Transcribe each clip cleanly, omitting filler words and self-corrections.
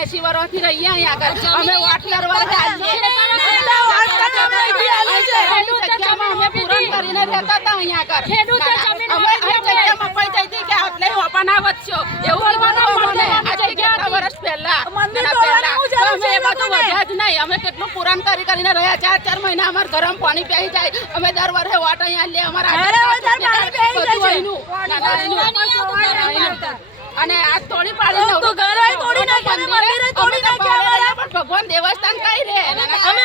80 વર્ષથી રહીએ અહીંયા આગળ અમે વોટ કરવા જગ્યામાં અમે પૂરણ કરીને રહેતા હતા અહીંયા આગળ અમે જગ્યા મપાઈ જઈ હતી કે આટલે હોપાના વધશો એવું આજે કેટલા વર્ષ પહેલા અમે એ બધું વધ્યા જ નહીં અમે કેટલું પૂરણ કરીને રહ્યા 4 મહિના અમારા ગરમ પાણી પી જાય અમે દર વર્ષે વોટ અહીંયા લે અમારા અને આ તોડી પાડી ભગવાન દેવસ્થાન કઈ રે અમે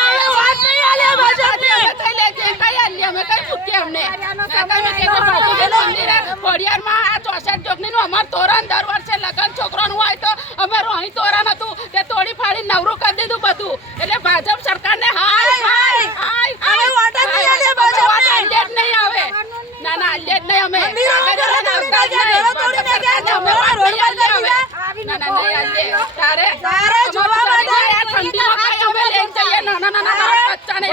ખોડિયારમાં આ 64 જોગણીનું અમાર તોરણ દર વર્ષે લગન છોકરાનું હોય તો અમારું અહીં તોરણ હતું તે તોડી ફાડી નવરું કરી દીધું બધું એટલે ભાજપ સરકારને નહીં આવે ના ના આલ્યા જ નહીં અમે ઠંડીમાં અમે લઈને જઈએ નાના બચ્ચાને